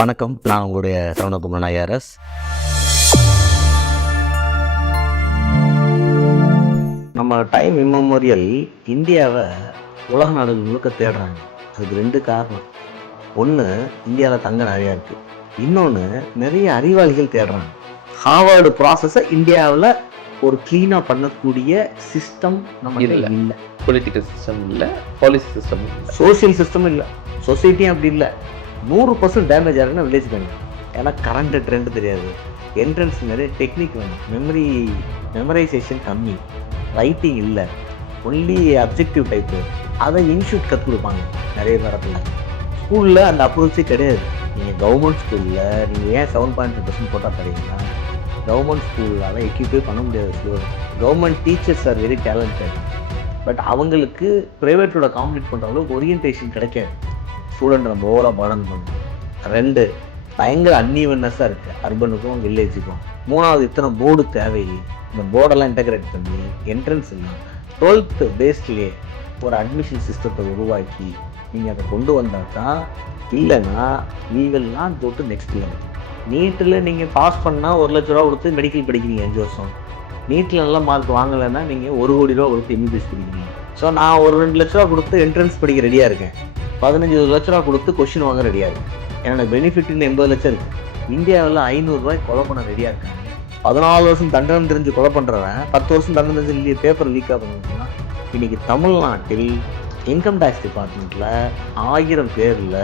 வணக்கம், நான் உங்களுடைய சரவணகுமரன் ஐஆர்எஸ். நம்ம டைம் இம்மெமோரியல் இந்தியாவை உலக நாடுகள் முழுக்க தேடுறாங்க. அதுக்கு 2 காரணம். ஒன்று, இந்தியாவில் தங்கம் நிறையா இருக்குது. இன்னொன்று, நிறைய அறிவாளிகள் தேடுறாங்க. ஹார்வர்டு ப்ராசஸை இந்தியாவில் ஒரு க்ளீனாக பண்ணக்கூடிய சிஸ்டம் நம்ம இல்லை. பொலிட்டிக்கல் சிஸ்டம் இல்லை, பாலிசி சிஸ்டம் இல்லை, சோசியல் சிஸ்டம் இல்லை, சொசைட்டியும் அப்படி இல்லை. 100% டேமேஜ் ஆகுதுன்னா வில்லேஜ் வேணும். ஏன்னா கரண்ட் ட்ரெண்ட் தெரியாது, என்ட்ரன்ஸ் நிறைய டெக்னிக் வேணும், மெமரைசேஷன் கம்மி, ரைட்டிங் இல்லை, ஒன்லி அப்ஜெக்டிவ் டைப்பு. அதை இன்ஸ்டியூட் கற்றுக் கொடுப்பாங்க நிறைய இடத்துல. ஸ்கூலில் அந்த அப்ரோச்சே கிடையாது. நீங்கள் கவர்மெண்ட் ஸ்கூலில் நீங்கள் ஏன் 7.5% போட்டால் தரீங்கன்னா, கவர்மெண்ட் ஸ்கூலால் எக்யூப்பே பண்ண முடியாது student. Government teachers are very talented, but அவங்களுக்கு ப்ரைவேட்டோட காம்பீட் பண்ணுற அளவுக்கு ஓரியன்டேஷன் கிடைக்காது. ஸ்டூடெண்ட் நம்ம ஓவராக பர்டன் பண்ணணும். 2, பயங்கர அன்இவன்னஸாக இருக்குது அர்பனுக்கும் வில்லேஜுக்கும். 3வது, இத்தனை போர்டு தேவையில்லை. இந்த போர்டெல்லாம் இன்டகிரேட் பண்ணி என்ட்ரன்ஸ் இல்லை, 12th பேஸ்ட்லேயே ஒரு அட்மிஷன் சிஸ்டத்தை உருவாக்கி நீங்கள் அதை கொண்டு வந்தால் தான். இல்லைன்னா நீங்கள்லாம் தொட்டு நெக்ஸ்ட் லெவல். நீட்டில் நீங்கள் பாஸ் பண்ணால் 1 லட்ச ரூபா கொடுத்து மெடிக்கல் படிக்கிறீங்க 5 வருஷம். நீட்டில் நல்ல மார்க் வாங்கலைன்னா நீங்கள் 1 கோடி ரூபா கொடுத்து எம்பிபிஎஸ் படிக்கிறீங்க. ஸோ நான் ஒரு 2 லட்ச ரூபா கொடுத்து என்ட்ரன்ஸ் படிக்க ரெடியாக இருக்கேன். 15 லட்ச ரூபா கொடுத்து கொஸ்டின் வாங்க ரெடியாக இருக்குது. என்னோட பெனிஃபிட்னு 80 லட்சம் இருக்குது. இந்தியாவில் 500 ரூபாய் கொலை பண்ண ரெடியாக இருக்காங்க. 14 வருஷம் தண்டனை தெரிஞ்சு கொலை பண்ணுறவன் 10 வருஷம் தண்டனை தெரிஞ்சு பேப்பர் லீக்காக பண்ணுறதுனா. இன்றைக்கி தமிழ்நாட்டில் இன்கம் டேக்ஸ் டிபார்ட்மெண்ட்டில் 1000 பேரில்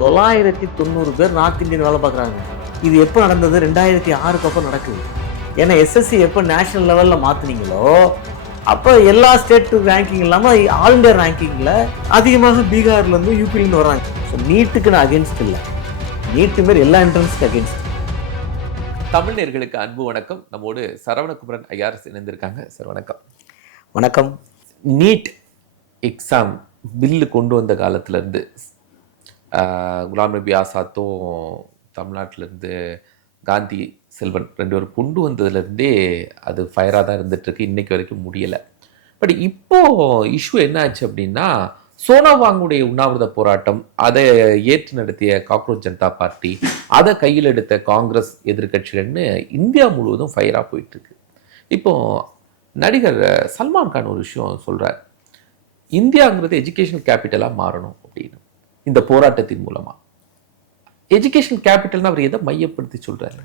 990 பேர் நார்த் இந்தியன் வேலை பார்க்குறாங்க. இது எப்போ நடந்தது? 2006க்கு அப்புறம் நடக்குது. ஏன்னா எஸ்எஸ்சி எப்போ நேஷனல் லெவலில் மாற்றினீங்களோ அப்போ எல்லா ஸ்டேட் ரேங்கிங் இல்லாமல் ஆல் இண்டியா ரேங்கிங்கில் அதிகமாக பீகார்லேருந்து யூபிலேருந்து வராங்க. ஸோ நீட்டுக்கு நான் அகேன்ஸ்ட் இல்லை, நீட்டு மாரி எல்லா என்ட்ரன்ஸ்க்கு அகேன்ஸ்ட். தமிழ் நேயர்களுக்கு அன்பு வணக்கம். நம்மோடு சரவணகுமரன் ஐஆர்எஸ் இணைந்திருக்காங்க. சார் வணக்கம். வணக்கம். நீட் எக்ஸாம் பில்லு கொண்டு வந்த காலத்துலேருந்து குலாம் நபி ஆசாத்தும் தமிழ்நாட்டிலேருந்து காந்தி செல்வன் 2 பேரும் கொண்டு வந்ததுலேருந்தே அது ஃபயராக தான் இருந்துகிட்ருக்கு. இன்றைக்கி வரைக்கும் முடியலை. பட் இப்போது இஷ்யூ என்ன ஆச்சு அப்படின்னா, சோனாவாங்குடைய உண்ணாவிரத போராட்டம், அதை ஏற்று நடத்திய காக்ரோச் ஜனதா பார்ட்டி, அதை கையில் எடுத்த காங்கிரஸ் எதிர்கட்சிகள்னு இந்தியா முழுவதும் ஃபயராக போயிட்டுருக்கு. இப்போது நடிகர் சல்மான் கான் ஒரு விஷயம் சொல்கிறார், இந்தியாங்கிறது எஜுகேஷனல் கேபிட்டலாக மாறணும் அப்படின்னு. இந்த போராட்டத்தின் மூலமாக எஜுகேஷன் கேபிட்டல்னு அவர் எதை மையப்படுத்தி சொல்கிறாரு?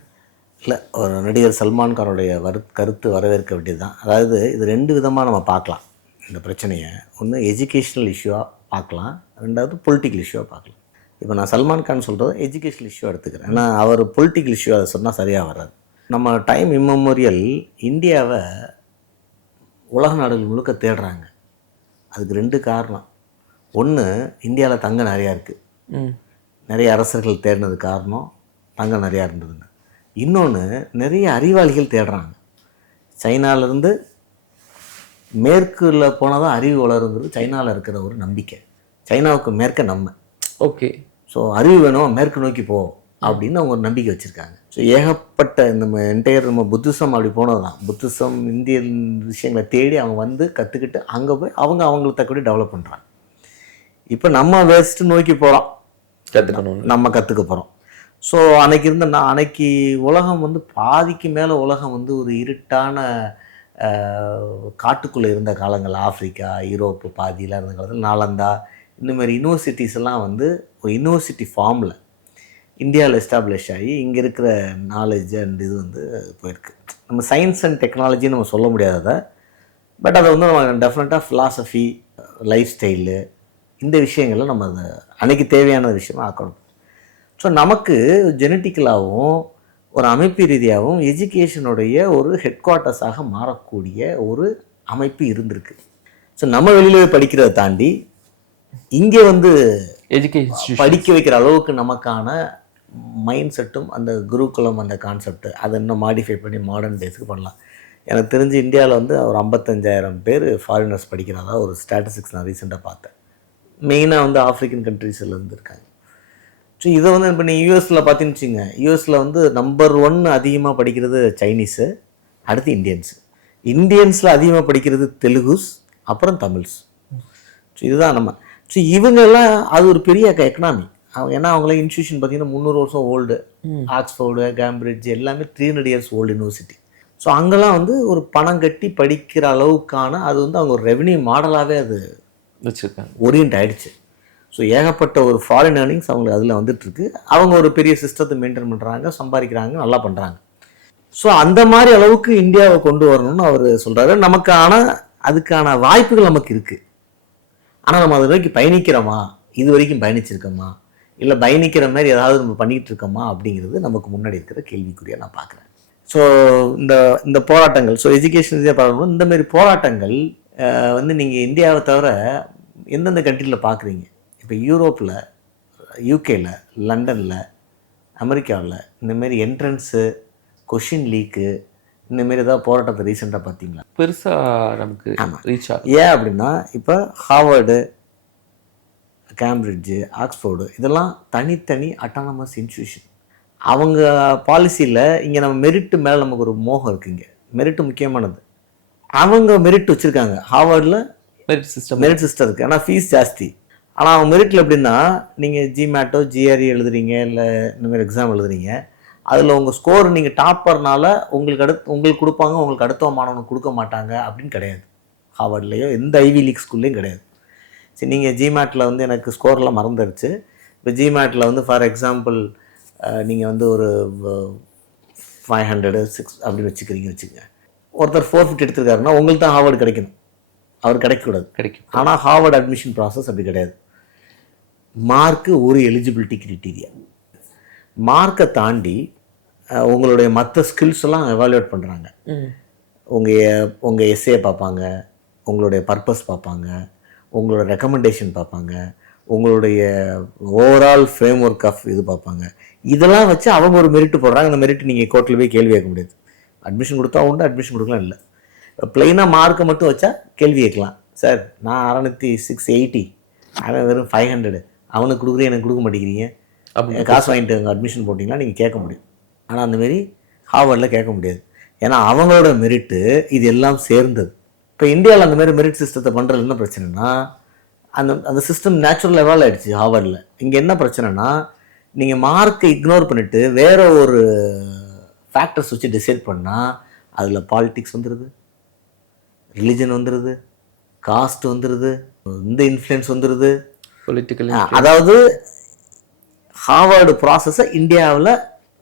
இல்லை, ஒரு நடிகர் சல்மான் கானுடைய கருத்து வரவேற்க வேண்டியது தான். அதாவது இது 2 விதமாக நம்ம பார்க்கலாம் இந்த பிரச்சனையை. ஒன்று எஜுகேஷ்னல் இஷ்யூவாக பார்க்கலாம், 2வது பொலிட்டிக்கல் இஷ்யூவாக பார்க்கலாம். இப்போ நான் சல்மான் கான் சொல்கிறது எஜுகேஷ்னல் இஷ்யூவாக எடுத்துக்கிறேன். ஏன்னா அவர் பொலிட்டிக்கல் இஷ்யூ அதை சொன்னால் சரியாக வராது. நம்ம டைம் இம்மெமோரியல் இந்தியாவை உலக நாடுகள் முழுக்க தேடுறாங்க. அதுக்கு 2 காரணம். ஒன்று, இந்தியாவில் தங்கம் நிறையா இருக்குது, நிறைய அரசர்கள் தேடினது காரணம் தங்கம் நிறையா இருந்ததுன்னு. இன்னொன்று, நிறைய அறிவாளிகள் தேடுறாங்க. சைனாவிலேருந்து மேற்கில் போனால் தான் அறிவு வளருங்கிறது சைனாவில் இருக்கிற ஒரு நம்பிக்கை. சைனாவுக்கு மேற்க நம்ம ஓகே. ஸோ அறிவு வேணும், மேற்கு நோக்கி போவோம் அப்படின்னு அவங்க ஒரு நம்பிக்கை வச்சுருக்காங்க. ஸோ ஏகப்பட்ட நம்ம என்டையர் நம்ம புத்திசம் அப்படி போனது தான். புத்திசம் இந்தியன் விஷயங்களை தேடி அவங்க வந்து கற்றுக்கிட்டு அங்கே போய் அவங்களுக்கு தக்கபடி டெவலப் பண்ணுறாங்க. இப்போ நம்ம வெஸ்ட் நோக்கி போகிறோம், கற்றுக்கணும், நம்ம கற்றுக்க போகிறோம். ஸோ அன்னைக்கு உலகம் வந்து பாதிக்கு மேலே உலகம் வந்து ஒரு இருட்டான காட்டுக்குள்ளே இருந்த காலங்கள். ஆஃப்ரிக்கா, யூரோப்பு பாதியில் இருந்த காலத்தில் நாலந்தா இந்தமாரி யூனிவர்சிட்டிஸ் எல்லாம் வந்து ஒரு யூனிவர்சிட்டி ஃபார்மில் இந்தியாவில் எஸ்டாப்ளிஷ் ஆகி இங்கே இருக்கிற நாலேஜ் அண்ட் இது வந்து போயிருக்கு. நம்ம சயின்ஸ் அண்ட் டெக்னாலஜின்னு நம்ம சொல்ல முடியாததை, பட் அதை வந்து நம்ம டெஃபினட்டாக ஃபிலாசபி, லைஃப் ஸ்டைலு, இந்த விஷயங்களை நம்ம அதை அன்றைக்கி தேவையான விஷயமாக ஆக்கணும். ஸோ நமக்கு ஜெனட்டிக்கலாகவும் ஒரு அமைப்பு ரீதியாகவும் எஜுகேஷனுடைய ஒரு ஹெட் குவார்ட்டர்ஸாக மாறக்கூடிய ஒரு அமைப்பு இருந்திருக்கு. ஸோ நம்ம வெளியில் படிக்கிறத தாண்டி இங்கே வந்து எஜுகேஷன் படிக்க வைக்கிற அளவுக்கு நமக்கான மைண்ட் செட்டும் அந்த குருகுலம் அந்த கான்செப்ட் அதை இன்னும் மாடிஃபை பண்ணி மாடர்ன் டேஸுக்கு பண்ணலாம். எனக்கு தெரிஞ்சு இந்தியாவில் வந்து ஒரு 55,000 பேர் ஃபாரினர்ஸ் படிக்கிறதா ஒரு ஸ்டாட்டிஸ்டிக்ஸ் நான் ரீசெண்டாக பார்த்தேன். மெயினாக வந்து ஆஃப்ரிக்கன் கண்ட்ரீஸ்லேருந்து இருக்காங்க. ஸோ இதை வந்து இப்போ நீங்கள் யூஎஸில் பார்த்தீங்கன்னு வச்சுங்க, யூஎஸில் வந்து நம்பர் 1 அதிகமாக படிக்கிறது சைனீஸு, அடுத்து இந்தியன்ஸில் அதிகமாக படிக்கிறது தெலுங்குஸ், அப்புறம் தமிழ்ஸ். ஸோ இதுதான் நம்ம. ஸோ இவங்கெல்லாம் அது ஒரு பெரிய எக்கனாமி. ஏன்னா அவங்களே இன்ஸ்டியூஷன் பார்த்தீங்கன்னா 300 வருஷம் ஓல்டு. ஆக்ஸ்ஃபோர்டு, கேம்பிரிட்ஜ் எல்லாமே 300 இயர்ஸ் ஓல்டு யூனிவர்சிட்டி. ஸோ அங்கெல்லாம் வந்து ஒரு பணம் கட்டி படிக்கிற அளவுக்கான அது வந்து அவங்க ஒரு ரெவன்யூ மாடலாகவே அது வச்சுருக்காங்க, ஓரியன்ட் ஆகிடுச்சு. ஸோ ஏகப்பட்ட ஒரு ஃபாரின் ஏர்னிங்ஸ் அவங்களுக்கு அதில் வந்துட்டுருக்கு. அவங்க ஒரு பெரிய சிஸ்டத்தை மெயின்டைன் பண்ணுறாங்க, சம்பாதிக்கிறாங்க, நல்லா பண்ணுறாங்க. ஸோ அந்த மாதிரி அளவுக்கு இந்தியாவை கொண்டு வரணும்னு அவர் சொல்கிறாரு. நமக்கு ஆனால் அதுக்கான வாய்ப்புகள் நமக்கு இருக்குது. ஆனால் நம்ம அது வரைக்கும் பயணிக்கிறோமா, இது வரைக்கும் பயணிச்சிருக்கோமா, இல்லை பயணிக்கிற மாதிரி ஏதாவது நம்ம பண்ணிகிட்டு இருக்கோமா அப்படிங்கிறது நமக்கு முன்னாடி இருக்கிற கேள்விக்குறியாக நான் பார்க்குறேன். ஸோ இந்த போராட்டங்கள், ஸோ எஜுகேஷன் ரீதியாக பார்க்கணும். இந்தமாரி போராட்டங்கள் வந்து நீங்கள் இந்தியாவை தவிர எந்தெந்த கண்ட்ரியில் பார்க்குறீங்க? இப்போ யூரோப்பில், யூகேல, லண்டனில், அமெரிக்காவில் இந்தமாரி என்ட்ரன்ஸு, கொஷின் லீக்கு இந்தமாரி ஏதாவது போராட்டத்தை ரீசெண்டாக பார்த்தீங்களா? பெருசாக நமக்கு ரீச் ஆகும். ஏன் அப்படின்னா இப்போ ஹார்வர்டு, கேம்பிரிட்ஜு, ஆக்ஸ்ஃபோர்டு இதெல்லாம் தனித்தனி அட்டானமஸ் இன்ஸ்டியூஷன். அவங்க பாலிசியில் இங்கே நம்ம மெரிட்டு மேலே நமக்கு ஒரு மோகம் இருக்குங்க. மெரிட்டு முக்கியமானது. அவங்க மெரிட் வச்சுருக்காங்க. ஹார்வர்டில் மெரிட் சிஸ்டம் இருக்குது, ஆனால் ஃபீஸ் ஜாஸ்தி. ஆனால் அவங்க மெரிட்டில் எப்படின்னா, நீங்கள் ஜிமேட்டோ, ஜிஆர்இ எழுதுறீங்க, இல்லை இந்தமாதிரி எக்ஸாம் எழுதுறீங்க, அதில் உங்கள் ஸ்கோர் நீங்கள் டாப்பர்னால உங்களுக்கு கொடுப்பாங்க, உங்களுக்கு அடுத்த மாணவனுக்கு கொடுக்க மாட்டாங்க அப்படின்னு கிடையாது. ஹார்வர்ட்லேயோ எந்த ஐவி லீக் ஸ்கூல்லையும் கிடையாது. சரி, நீங்கள் ஜிமேட்டில் வந்து எனக்கு ஸ்கோர்லாம் மறந்துடுச்சு. இப்போ ஜிமேட்டில் வந்து ஃபார் எக்ஸாம்பிள் நீங்கள் வந்து ஒரு 500, 6 அப்படின்னு வச்சுக்கோங்க. ஒருத்தர் 450 எடுத்துருக்காருன்னா உங்களுக்கு தான் ஹார்வர்டு கிடைக்கணும், அவர் கிடைக்கக்கூடாது. ஆனால் ஹார்வர்டு அட்மிஷன் ப்ராசஸ் அப்படி கிடையாது. மார்க்கு ஒரு எலிஜிபிலிட்டி கிரிட்டீரியா. மார்க்கை தாண்டி உங்களுடைய மற்ற ஸ்கில்ஸ் எல்லாம் எவாலுவேட் பண்ணுறாங்க. உங்கள் எஸ்ஏ பார்ப்பாங்க, உங்களுடைய பர்பஸ் பார்ப்பாங்க, உங்களோட ரெக்கமெண்டேஷன் பார்ப்பாங்க, உங்களுடைய ஓவரால் ஃப்ரேம் ஒர்க் ஆஃப் இது பார்ப்பாங்க. இதெல்லாம் வச்சு அவங்க ஒரு மெரிட்டு போடுறாங்க. அந்த மெரிட்டு நீங்கள் கோர்ட்டில் போய் கேள்வி கேட்க முடியாது. அட்மிஷன் கொடுத்தா உண்டு, அட்மிஷன் கொடுக்கலாம் இல்லை. ப்ளைனாக மார்க்கை மட்டும் வச்சா கேள்வி கேட்கலாம். சார் நான் 680, அவன் வெறும் 500, அவனுக்கு கொடுக்குறேன், எனக்கு கொடுக்க மாட்டேங்கிறீங்க, காசு வாங்கிட்டு அங்கே அட்மிஷன் போட்டிங்கன்னா நீங்கள் கேட்க முடியும். ஆனால் அந்தமாரி ஹார்வர்டில் கேட்க முடியாது. ஏன்னா அவங்களோட மெரிட்டு இது எல்லாம் சேர்ந்தது. இப்போ இந்தியாவில் அந்தமாரி மெரிட் சிஸ்டத்தை பண்ணுறது என்ன பிரச்சனைனா, அந்த சிஸ்டம் நேச்சுரல் லெவல் ஆகிடுச்சு ஹார்வர்டில். இங்கே என்ன பிரச்சனைனா, நீங்கள் மார்க்கை இக்னோர் பண்ணிவிட்டு வேறு ஒரு ஃபேக்டர்ஸ் வச்சு டிசைட் பண்ணால் அதில் பாலிட்டிக்ஸ் வந்துடுது, ரிலிஜன் வந்துடுது, காஸ்ட் வந்துடுது, இந்த இன்ஃப்ளூயன்ஸ் வந்துடுது, பொலிட்டிக்கல். அதாவது ஹார்வர்டு ப்ராசஸை இந்தியாவில்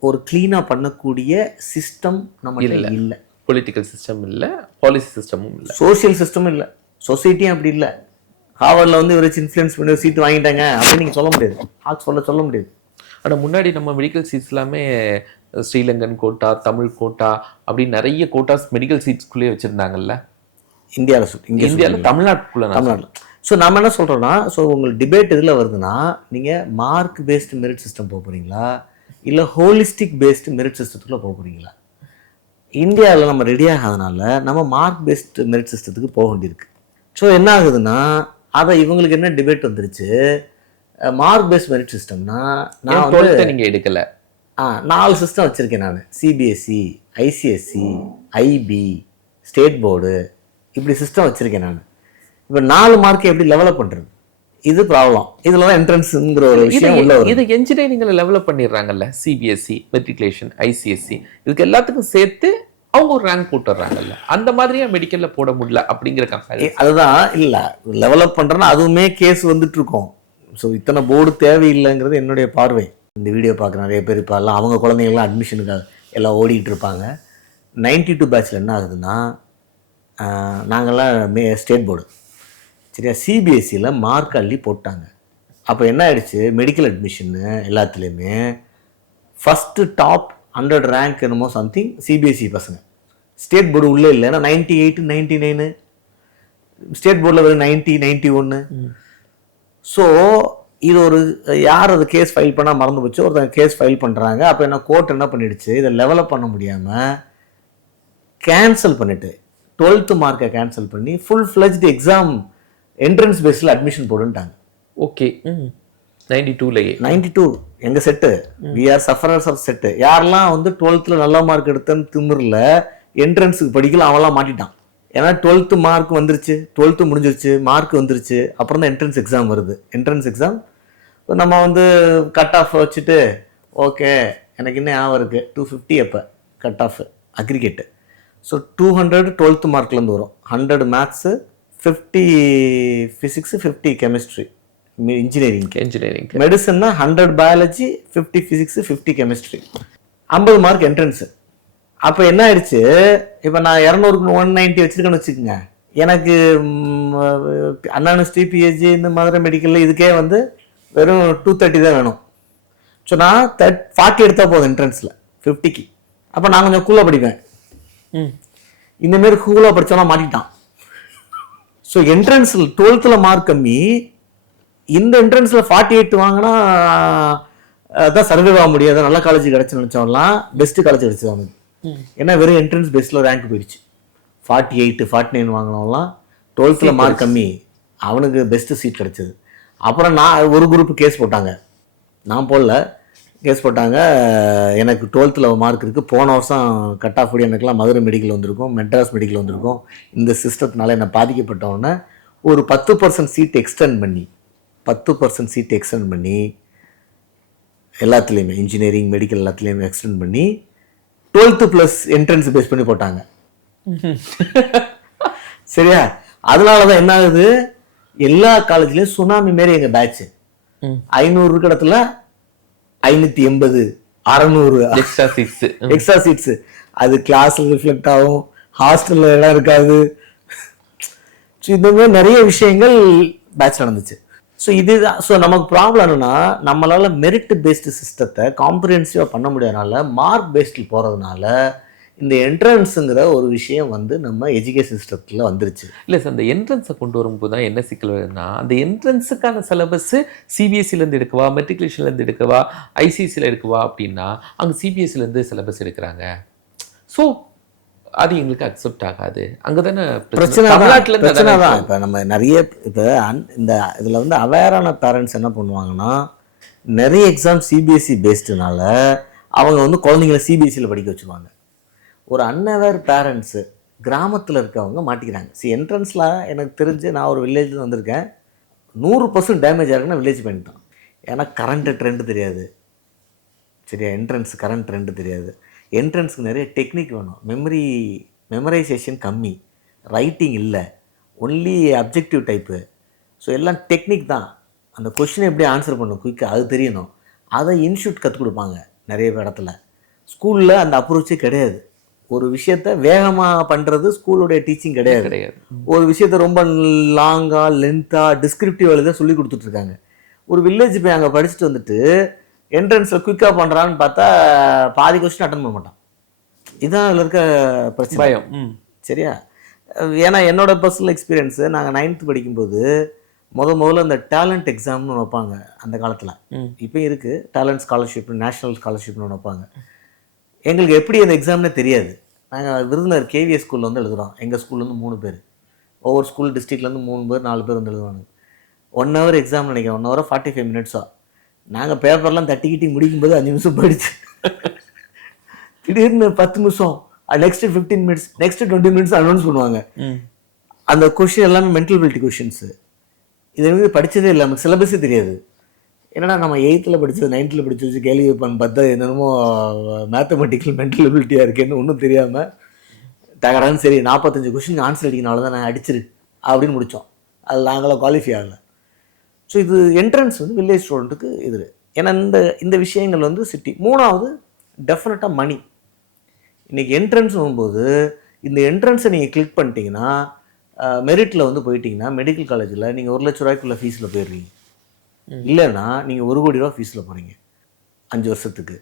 ஒரு க்ளீனாக பண்ணக்கூடிய சிஸ்டம் நம்ம இல்லை. பொலிட்டிக்கல் சிஸ்டம் இல்லை, பாலிசி சிஸ்டமும் இல்லை, சோசியல் சிஸ்டமும் இல்லை, சொசைட்டியும் அப்படி இல்லை. ஹார்வர்டில் வந்து இவரை இன்ஃப்ளூயன்ஸ் பண்ணி சீட்டு வாங்கிட்டாங்க அப்படின்னு நீங்கள் சொல்ல முடியாது, ஆக்ஸ்ஃபோர்டில் சொல்ல முடியாது. ஆனால் முன்னாடி நம்ம மெடிக்கல் சீட்ஸ் எல்லாமே ஸ்ரீலங்கன் கோட்டா, தமிழ் கோட்டா அப்படின்னு நிறைய கோட்டாஸ் மெடிக்கல் சீட்ஸ்குள்ளேயே வச்சுருந்தாங்கல்ல இந்தியாவில், தமிழ்நாட்டில். ஸோ நம்ம என்ன சொல்கிறோன்னா, ஸோ உங்களுக்கு டிபேட் இதில் வருதுன்னா, நீங்கள் மார்க் பேஸ்டு மெரிட் சிஸ்டம் போக போகிறீங்களா, இல்லை ஹோலிஸ்டிக் பேஸ்டு மெரிட் சிஸ்டத்துக்குள்ளே போக போகிறீங்களா? இந்தியாவில் நம்ம ரெடி ஆகாதனால நம்ம மார்க் பேஸ்டு மெரிட் சிஸ்டத்துக்கு போக வேண்டியிருக்கு. ஸோ என்ன ஆகுதுன்னா, அதை இவங்களுக்கு என்ன டிபேட் வந்துருச்சு, மார்க் பேஸ்ட் மெரிட் சிஸ்டம்னா நான் வந்து நீங்கள் எடுக்கலை. 4 சிஸ்டம் வச்சுருக்கேன் நான். CBSE, ICSE, IP, state board, இப்படி சிஸ்டம் வச்சுருக்கேன் நான். இப்போ 4 மார்க்கை எப்படி டெவலப் பண்ணுறது? இது ப்ராப்ளம். இதில் தான் என்ட்ரன்ஸுங்கிற ஒரு விஷயம் உள்ள வருது. இது என்ஜினியரிங்கில் டெவலப் பண்ணிடுறாங்கல்ல, சிபிஎஸ்சி, மெட்ரிகுலேஷன், ஐசிஎஸ்சி, இதுக்கு எல்லாத்துக்கும் சேர்த்து அவங்க ஒரு ரேங்க் போட்டுடுறாங்கல்ல. அந்த மாதிரியா மெடிக்கலில் போட முடியல அப்படிங்கிற கம்பேரிசன். அதுதான் இல்லை, டெவலப் பண்ணுறேன்னா அதுவுமே கேஸ் வந்துட்டு இருக்கோம். ஸோ இத்தனை போர்டு தேவையில்லைங்கிறது என்னுடைய பார்வை. இந்த வீடியோ பார்க்குற நிறைய பேர் இப்போ எல்லாம் அவங்க குழந்தைங்கள்லாம் அட்மிஷனுக்காக எல்லாம் ஓடிட்டு இருப்பாங்க. 92 பேட்சில் என்ன ஆகுதுன்னா, நாங்கள்லாம் ஸ்டேட் போர்டு சரியா, சிபிஎஸ்சியில் மார்க் அள்ளி போட்டாங்க. அப்போ என்ன ஆயிடுச்சு, மெடிக்கல் அட்மிஷன்னு எல்லாத்துலேயுமே ஃபஸ்ட்டு டாப் 100 ரேங்க் என்னமோ சம்திங் சிபிஎஸ்சி பசங்க. ஸ்டேட் போர்டு உள்ளே இல்லை. ஏன்னா 98, 99 ஸ்டேட் போர்டில் வெறும் 90, 91. ஸோ இது ஒரு யார் அது கேஸ் ஃபைல் பண்ணால் மறந்து போச்சு, ஒருத்தங்க கேஸ் ஃபைல் பண்ணுறாங்க. அப்போ என்ன கோர்ட் என்ன பண்ணிடுச்சு, இதை லெவலப் பண்ண முடியாமல் கேன்சல் பண்ணிவிட்டு 12th மார்க்கை கேன்சல் பண்ணி ஃபுல் ஃப்ளெஜ்டு எக்ஸாம் என்ட்ரன்ஸ் பேஸில் அட்மிஷன் போடுன்ட்டாங்க. ஓகே, 92 எங்கள் set, we are sufferers of set. யாரெல்லாம் வந்து 12th நல்ல மார்க் எடுத்தேன்னு திமிரில் என்ட்ரன்ஸுக்கு படிக்கல அவெல்லாம் மாட்டிட்டான். ஏன்னா 12th மார்க் வந்துருச்சு, 12th முடிஞ்சிருச்சு, மார்க் வந்துருச்சு, அப்புறம் தான் என்ட்ரன்ஸ் எக்ஸாம் வருது. என்ட்ரன்ஸ் எக்ஸாம் நம்ம வந்து கட் ஆஃப் வச்சுட்டு ஓகே எனக்கு இன்னும் ஞாபகம் இருக்குது 250 அப்போ cut off aggregate. So 200 12th மார்க்லேருந்து வரும். 100 மேத்ஸு, 50 ஃபிசிக்ஸு, 50 கெமிஸ்ட்ரி இன்ஜினியரிங். மெடிசன்னா 100 biology, 50 physics, 50 chemistry, 50 mark entrance. அப்போ என்ன ஆயிடுச்சு, இப்போ நான் 200க்கு 190 வச்சுருக்கேன்னு வச்சுக்கோங்க, எனக்கு அண்ணா யூனிவர்சிட்டி, பிஹெச்டி, இந்த மதுரை மெடிக்கலில் இதுக்கே வந்து வெறும் 230 தான் வேணும். ஸோ நான் 40 எடுத்தால் போதும் என்ட்ரன்ஸில் 50க்கு. அப்போ நான் கொஞ்சம் கூலாக படிப்பேன். இந்தமாரி கூலாக படித்தோன்னா மாட்டிட்டான். ஸோ என்ட்ரன்ஸில் 12th மார்க் கம்மி, இந்த என்ட்ரன்ஸில் 48 வாங்கினா அதான் சர்வே ஆக முடியாது, நல்ல காலேஜ் கிடச்சி நினச்சவங்களாம் பெஸ்ட்டு காலேஜ் கிடச்சி அவனுக்கு. ஏன்னா வெறும் என்ட்ரன்ஸ் பெஸ்ட்டில் ரேங்க் போயிடுச்சு. 48 49 வாங்கினவங்களாம் 12th மார்க் கம்மி, அவனுக்கு பெஸ்ட்டு சீட் கிடச்சிது. அப்புறம் நான் ஒரு குரூப்பு கேஸ் போட்டாங்க, நான் போடல, கேஸ் போட்டாங்க. எனக்கு 12th மார்க் இருக்குது, போன வருஷம் கட் ஆஃப் படி எனக்குலாம் மதுரை மெடிக்கல் வந்திருக்கும், மெட்ராஸ் மெடிக்கல் வந்திருக்கும், இந்த சிஸ்டத்தினால என்னை பாதிக்கப்பட்டவொன்னே ஒரு 10% சீட் எக்ஸ்டெண்ட் பண்ணி 10% சீட் எக்ஸ்டெண்ட் பண்ணி எல்லாத்துலேயுமே இன்ஜினியரிங் மெடிக்கல் எல்லாத்துலேயுமே எக்ஸ்டெண்ட் பண்ணி 12th ப்ளஸ் என்ட்ரன்ஸ் பேஸ் பண்ணி போட்டாங்க. சரியா? அதனால தான் என்ன ஆகுது, எல்லா காலேஜ்லேயும் சுனாமி மாரி எங்கள் பேட்ச் 500 இருக்க இடத்துல 580 600 எக்ஸ்ட்ரா சீட்ஸு. அது கிளாஸில் ரிஃப்ளெக்ட் ஆகும், ஹாஸ்டலில் இடம் இருக்காது. ஸோ இந்த மாதிரி நிறைய விஷயங்கள் பேட்ச் நடந்துச்சு. ஸோ இதுதான். ஸோ நமக்கு ப்ராப்ளம் என்னன்னா, நம்மளால் மெரிட் பேஸ்டு சிஸ்டத்தை காம்ப்ரிஹென்சிவாக பண்ண முடியாதனால மார்க் பேஸ்டில் போகிறதுனால இந்த என்ட்ரன்ஸுங்கிற ஒரு விஷயம் வந்து நம்ம எஜுகேஷன் சிஸ்டத்தில் வந்துருச்சு. இல்லை சார், அந்த என்ட்ரன்ஸை கொண்டு வரும்போது தான் என்ன சிக்கல் வருதுன்னா, அந்த என்ட்ரன்ஸுக்கான சிலபஸ்ஸு சிபிஎஸ்சிலேருந்து எடுக்கவா, மெட்ரிகுலேஷன்லேருந்து எடுக்கவா, ஐசிஎஸ்சியில் எடுக்கவா அப்படின்னா அங்கே சிபிஎஸ்சிலேருந்து சிலபஸ் எடுக்கிறாங்க. ஸோ அது எங்களுக்கு அக்செப்ட் ஆகாது. அங்கே தானே பிரச்சனை தான். இப்போ நம்ம நிறைய இப்போ இந்த இதில் வந்து அவேரான பேரண்ட்ஸ் என்ன பண்ணுவாங்கன்னா, நிறைய எக்ஸாம் சிபிஎஸ்சி பேஸ்டுனால அவங்க வந்து குழந்தைங்கள சிபிஎஸ்சியில் படிக்க வச்சுருவாங்க. ஒரு அன்அவேர் பேரண்ட்ஸு கிராமத்தில் இருக்கவங்க மாட்டிக்கிறாங்க. என்ட்ரன்ஸில் எனக்கு தெரிஞ்சு, நான் ஒரு வில்லேஜில் வந்திருக்கேன், 100% டேமேஜ் ஆகுதுன்னா வில்லேஜ் பாயிண்ட் தான். ஏன்னா கரண்ட்டு ட்ரெண்டு தெரியாது. சரியா? என்ட்ரன்ஸ் கரண்ட் ட்ரெண்டு தெரியாது. என்ட்ரன்ஸுக்கு நிறைய டெக்னிக் வேணும். மெமரைசேஷன் கம்மி, ரைட்டிங் இல்லை, ஒன்லி அப்ஜெக்டிவ் டைப்பு. ஸோ எல்லாம் டெக்னிக் தான். அந்த கொஷினை எப்படி ஆன்சர் பண்ணணும் குயிக்காக அது தெரியணும். அதை இன்ஸ்டியூட் கற்றுக் கொடுப்பாங்க நிறைய இடத்துல. ஸ்கூலில் அந்த அப்ரோச்சே கிடையாது. ஒரு விஷயத்த வேகமாக பண்ணுறது ஸ்கூலுடைய டீச்சிங் கிடையாது. ஒரு விஷயத்த ரொம்ப லாங்காக லென்த்தாக டிஸ்கிரிப்டிவ் எழுத சொல்லி கொடுத்துட்ருக்காங்க. ஒரு வில்லேஜ் போய் அங்கே படிச்சுட்டு வந்துட்டு என்ட்ரன்ஸில் குயிக்காக பண்ணுறான்னு பார்த்தா பாதி கொஸ்டின் அட்டன் பண்ண மாட்டான். இதுதான் அதில் இருக்க பிரச்சனை, பயம். சரியா? ஏன்னா என்னோடய பர்சனல் எக்ஸ்பீரியன்ஸு, நாங்கள் 9th படிக்கும்போது முதல்ல அந்த டேலண்ட் எக்ஸாம்னு வைப்பாங்க அந்த காலத்தில். இப்போயும் இருக்குது, டேலண்ட் ஸ்காலர்ஷிப், நேஷ்னல் ஸ்காலர்ஷிப்னு ஒன்று வைப்பாங்க. எங்களுக்கு எப்படி அந்த எக்ஸாம்னே தெரியாது. நாங்கள் விருதுநகர் கேவிஎஸ் ஸ்கூலில் வந்து எழுதுகிறோம். எங்கள் ஸ்கூல்லேருந்து 3 பேர், ஒவ்வொரு ஸ்கூல் டிஸ்ட்ரிக்ட்லேருந்து 3 பேர் 4 பேர் வந்து எழுதுவாங்க. 1 hour எக்ஸாம் நினைக்கிறேன், 1 hour 45 minutes. நாங்கள் பேப்பர்லாம் தட்டிக்கிட்டி முடிக்கும்போது 5 நிமிஷம் படிச்சு, திடீர்னு 10 நிமிஷம், next 15 minutes, next 20 minutes announce பண்ணுவாங்க. அந்த கொஷின் எல்லாமே மென்டல் எபிலிட்டி கொஷின்ஸு. இது வந்து படித்ததே இல்லை, நமக்கு சிலபஸே தெரியாது. என்னடா நம்ம 8th படித்தது 9th படித்து வச்சு கேள்வி வைப்பான்னு பார்த்தா என்னென்னமோ மேத்தமெட்டிக்கல் மென்டல் எபிலிட்டியாக இருக்கேன்னு ஒன்றும் தெரியாமல் தகரான்னு சரி 45 கொஷின் ஆன்சர் அடிக்கனால தான் நான் அடிச்சிரு அப்படின்னு முடித்தோம். அது நாங்களாம் குவாலிஃபை ஆகலை. ஸோ இது என்ட்ரன்ஸ் வந்து வில்லேஜ் ஸ்டூடெண்ட்டுக்கு இது. ஏன்னா இந்த விஷயங்கள் வந்து சிட்டி. 3வது டெஃபினட்டாக மணி. இன்றைக்கி என்ட்ரன்ஸ் போகும்போது இந்த என்ட்ரன்ஸை நீங்கள் கிளிக் பண்ணிட்டீங்கன்னா, மெரிட்டில் வந்து போயிட்டீங்கன்னா மெடிக்கல் காலேஜில் நீங்கள் 1 லட்ச ரூபாய்க்குள்ள ஃபீஸில் போயிடுறீங்க. இல்லைன்னா நீங்கள் 1 கோடி ரூபா ஃபீஸில் போகிறீங்க 5 வருஷத்துக்கு.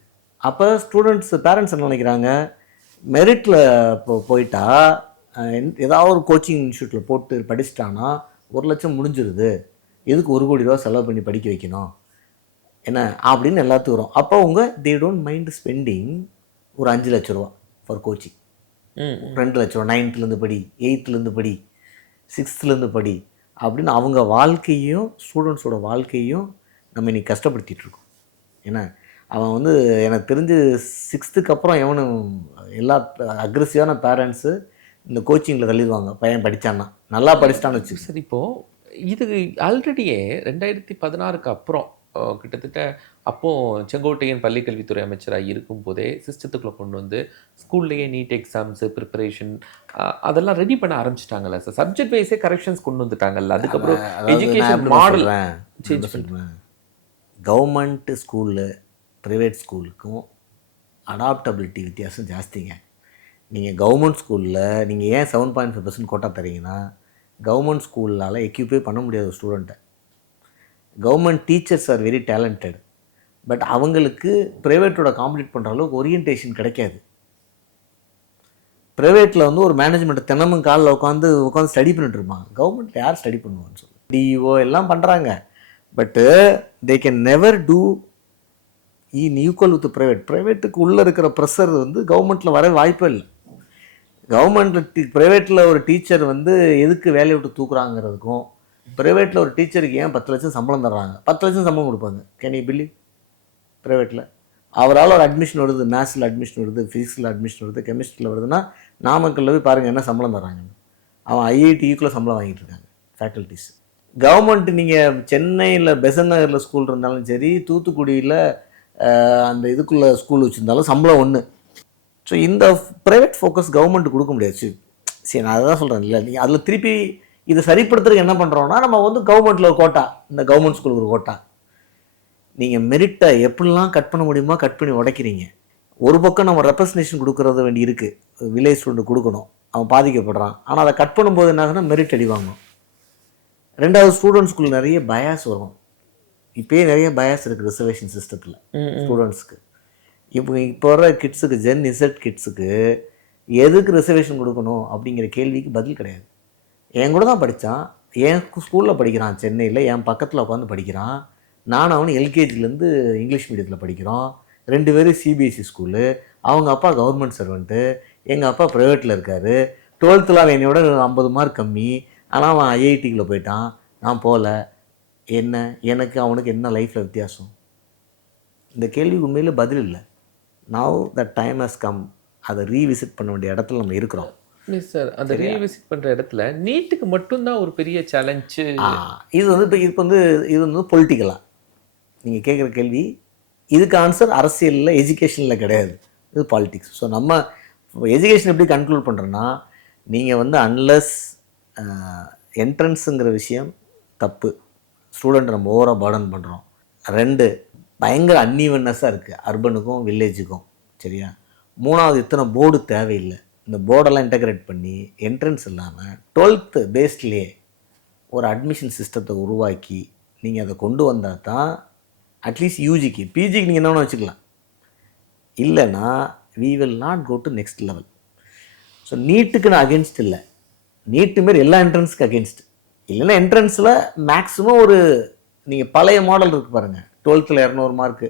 அப்போ ஸ்டூடெண்ட்ஸ் பேரண்ட்ஸ் என்ன நினைக்கிறாங்க, மெரிட்டில் போயிட்டா ஏதாவது ஒரு கோச்சிங் இன்ஸ்டியூட்டில் போட்டு படிச்சிட்டான்னா 1 லட்சம் முடிஞ்சிருது, எதுக்கு 1 கோடி ரூபா செலவு பண்ணி படிக்க வைக்கணும் என்ன அப்படின்னு எல்லாத்துக்கும் வரும். அப்போ அவங்க தே டோன்ட் மைண்ட் ஸ்பெண்டிங் ஒரு 5 லட்ச ரூபா ஃபார் கோச்சிங். 2 லட்ச ரூபா 9th படி, 8th படி, 6th படி அப்படின்னு அவங்க வாழ்க்கையும் ஸ்டூடெண்ட்ஸோட வாழ்க்கையும் நம்ம இன்றைக்கி கஷ்டப்படுத்திகிட்ருக்கோம். ஏன்னா அவன் வந்து எனக்கு தெரிஞ்சு 6th அப்புறம் எவனும் எல்லா அக்ரெசிவான பேரண்ட்ஸு இந்த கோச்சிங்கில் தள்ளிடுவாங்க. பையன் படித்தான்னா, நல்லா படிச்சிட்டான்னு வச்சு. சரி, இப்போது இது ஆல்ரெடியே 2016க்கு அப்புறம் கிட்டத்தட்ட அப்போ செங்கோட்டையன் பள்ளிக்கல்வித்துறை அமைச்சராக இருக்கும்போதே சிஸ்டத்துக்குள்ளே கொண்டு வந்து ஸ்கூல்லேயே நீட் எக்ஸாம்ஸு ப்ரிப்பரேஷன் அதெல்லாம் ரெடி பண்ண ஆரம்பிச்சிட்டாங்கல்ல சார். சப்ஜெக்ட் வைஸே கரெக்ஷன்ஸ் கொண்டு வந்துட்டாங்கல்ல. அதுக்கப்புறம் அதாவது நான் எஜுகேஷன் எப்படி மாடல் சொல்கிறேன் சேஞ்ச் சொல்கிறேன், கவர்மெண்ட் ஸ்கூலு ப்ரைவேட் ஸ்கூலுக்கும் அடாப்டபிலிட்டி வித்தியாசம் ஜாஸ்திங்க. நீங்கள் கவர்மெண்ட் ஸ்கூலில் நீங்கள் ஏன் 7.5% கோட்டா தரீங்கன்னா, கவர்மெண்ட் ஸ்கூல்லால் எக்யூப்பே பண்ண முடியாது ஸ்டூடெண்ட்டை. Government teachers are very talented, but அவங்களுக்கு ப்ரைவேட்டோட காம்படிட் பண்ணுற அளவுக்கு ஓரியன்டேஷன் கிடைக்காது. ப்ரைவேட்டில் வந்து ஒரு மேனேஜ்மெண்ட் தினமும் காலில் உட்காந்து ஸ்டடி பண்ணிட்டு இருப்பாங்க. கவர்மெண்ட்டில் யார் ஸ்டடி பண்ணுவான்னு சொல்லி டிஇஓ எல்லாம் பண்ணுறாங்க, but they can never do equal with ப்ரைவேட்டுக்கு உள்ளே இருக்கிற ப்ரெஷர் வந்து கவர்மெண்ட்டில் வர வாய்ப்பே இல்லை. கவர்மெண்ட்டில் ப்ரைவேட்டில் ஒரு டீச்சர் வந்து எதுக்கு வேலையை விட்டு தூக்குறாங்கிறதுக்கும், ப்ரைவேட்டில் ஒரு டீச்சருக்கு ஏன் 10 லட்சம் சம்பளம் தர்றாங்க, 10 லட்சம் சம்பளம் கொடுப்பாங்க. Can you believe? ப்ரைவேட்டில் அவரால் ஒரு அட்மிஷன் வருது, மேத்ஸில் அட்மிஷன் வருது, ஃபிசிக்ஸில் அட்மிஷன் வருது, கெமிஸ்ட்ரியில் வருதுன்னா நாமக்கல்ல போய் பாருங்கள் என்ன சம்பளம் தர்றாங்கன்னு. அவன் ஐஐடிக்குள்ளே சம்பளம் வாங்கிட்டு இருக்காங்க ஃபேக்கல்ட்டிஸ். கவர்மெண்ட்டு நீங்கள் சென்னையில் பெசன் நகரில் ஸ்கூல் இருந்தாலும் சரி, தூத்துக்குடியில் அந்த இதுக்குள்ளே ஸ்கூல் வச்சுருந்தாலும் சம்பளம் ஒன்று. ஸோ இந்த ப்ரைவேட் ஃபோக்கஸ் கவர்மெண்ட் கொடுக்க முடியாது. சரி நான் அதுதான் சொல்கிறேன் இல்லை, நீங்கள் அதில் திருப்பி இதை சரிப்படுத்துறதுக்கு என்ன பண்ணுறோன்னா, நம்ம வந்து கவர்மெண்ட்டில் ஒரு கோட்டா, இந்த கவர்மெண்ட் ஸ்கூலுக்கு ஒரு கோட்டா. நீங்கள் மெரிட்டை எப்படிலாம் கட் பண்ண முடியுமோ கட் பண்ணி உடைக்கிறீங்க. ஒரு பக்கம் நம்ம ரெப்ரசன்டேஷன் கொடுக்குறது வேண்டி இருக்குது, வில்லேஜ் ஸ்டூடெண்ட் கொடுக்கணும், அவன் பாதிக்கப்படுறான். ஆனால் அதை கட் பண்ணும்போது என்ன ஆகுதுன்னா மெரிட் அடி வாங்கும். ரெண்டாவது ஸ்டூடெண்ட்ஸ்குள்ள நிறைய பயாஸ் வரும். இப்போயே நிறைய பயாஸ் இருக்குது ரிசர்வேஷன் சிஸ்டத்தில் ஸ்டூடெண்ட்ஸ்க்கு. இப்போ வர கிட்ஸுக்கு, ஜென் இசட் கிட்ஸுக்கு எதுக்கு ரிசர்வேஷன் கொடுக்கணும் அப்படிங்கிற கேள்விக்கு பதில் கிடையாது. என் கூட தான் படித்தான், என் ஸ்கூலில் படிக்கிறான், சென்னையில் என் பக்கத்தில் உட்காந்து படிக்கிறான். நான் அவனு எல்கேஜிலேருந்து இங்கிலீஷ் மீடியத்தில் படிக்கிறோம். 2 பேரும் சிபிஎஸ்சி ஸ்கூலு. அவங்க அப்பா கவர்மெண்ட் சர்வெண்ட்டு, எங்கள் அப்பா ப்ரைவேட்டில் இருக்கார். 12th அவன் என்னையோட 50 மார்க் கம்மி. ஆனால் அவன் ஐஐடிக்குள்ளே போயிட்டான், நான் போகல. என்ன எனக்கு அவனுக்கு என்ன லைஃப்பில் வித்தியாசம்? இந்த கேள்விக்கு உண்மையில் பதில் இல்லை. Now the time has come, அதை ரீவிசிட் பண்ண வேண்டிய இடத்துல நம்ம இருக்கிறோம். சார் அந்த ரீவிசிட் பண்ணுற இடத்துல நீட்டுக்கு மட்டும்தான் ஒரு பெரிய சேலஞ்சு. இது வந்து இது வந்து பொலிட்டிக்கலாக நீங்கள் கேட்குற கேள்வி, இதுக்கு ஆன்சர் அரசியலில் எஜுகேஷனில் கிடையாது, இது பாலிட்டிக்ஸ். ஸோ நம்ம எஜுகேஷன் எப்படி கன்க்ளூட் பண்ணுறோன்னா, நீங்கள் வந்து அன்லஸ் என்ட்ரன்ஸுங்கிற விஷயம் தப்பு, ஸ்டூடெண்ட் நம்ம ஓவராக பர்டன் பண்ணுறோம். 2 பயங்கர அன்இவன்னஸாக இருக்குது அர்பனுக்கும் வில்லேஜுக்கும், சரியா? 3வது இத்தனை போர்டு தேவையில்லை. இந்த போர்டெல்லாம் இன்டகிரேட் பண்ணி என்ட்ரன்ஸ் இல்லாமல் 12th பேஸ்ட்லேயே ஒரு அட்மிஷன் சிஸ்டத்தை உருவாக்கி நீங்கள் அதை கொண்டு வந்தால் தான் அட்லீஸ்ட் யூஜிக்கு, பிஜிக்கு நீங்கள் என்ன வேணால் வச்சுக்கலாம். இல்லைன்னா we will not go to next level. So நீட்டுக்கு நான் அகென்ஸ்ட் இல்லை, நீட்டு மாரி எல்லா என்ட்ரன்ஸுக்கு அகென்ஸ்ட். இல்லைன்னா என்ட்ரன்ஸில் மேக்ஸிமம் ஒரு நீங்கள் பழைய மாடல் இருக்குது பாருங்கள், 12th 200 மார்க்கு,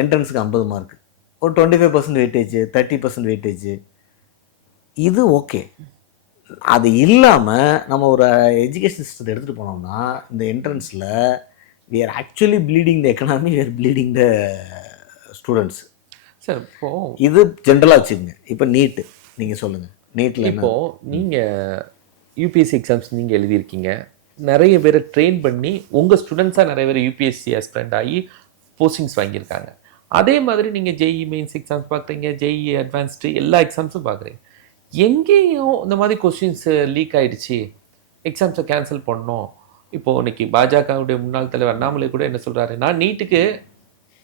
என்ட்ரன்ஸுக்கு 50 மார்க்கு, ஒரு 25% வெயிட்டேஜ், 30% வெயிட்டேஜ், இது ஓகே. அது இல்லாமல் நம்ம ஒரு எஜுகேஷன் சிஸ்டத்தை எடுத்துகிட்டு போனோம்னா, இந்த என்ட்ரன்ஸில் we are actually bleeding the economy, we are bleeding the students. Sir இப்போ இது ஜென்ரலாக வச்சுக்கோங்க. இப்போ நீட்டு நீங்கள் சொல்லுங்கள், நீட்டில் இப்போது நீங்கள் யூபிஎஸ்சி எக்ஸாம்ஸ் நீங்கள் எழுதியிருக்கீங்க, நிறைய பேரை ட்ரெயின் பண்ணி உங்கள் ஸ்டூடெண்ட்ஸாக நிறைய பேர் யூபிஎஸ்சி ஆஸ்பிரண்ட் ஆகி போஸ்டிங்ஸ் வாங்கியிருக்காங்க. அதே மாதிரி நீங்கள் ஜேஇ மெயின்ஸ் எக்ஸாம்ஸ் பார்க்குறீங்க, ஜேஇ அட்வான்ஸ்டு எல்லா எக்ஸாம்ஸும் பார்க்குறீங்க. எங்கேயும் இந்த மாதிரி கொஸ்டின்ஸ் லீக் ஆகிடுச்சு, எக்ஸாம்ஸை கேன்சல் பண்ணோம். இப்போது இன்னைக்கு பாஜகவுடைய முன்னாள் தலைவர் அண்ணாமலை கூட என்ன சொல்கிறாரு, நான் நீட்டுக்கு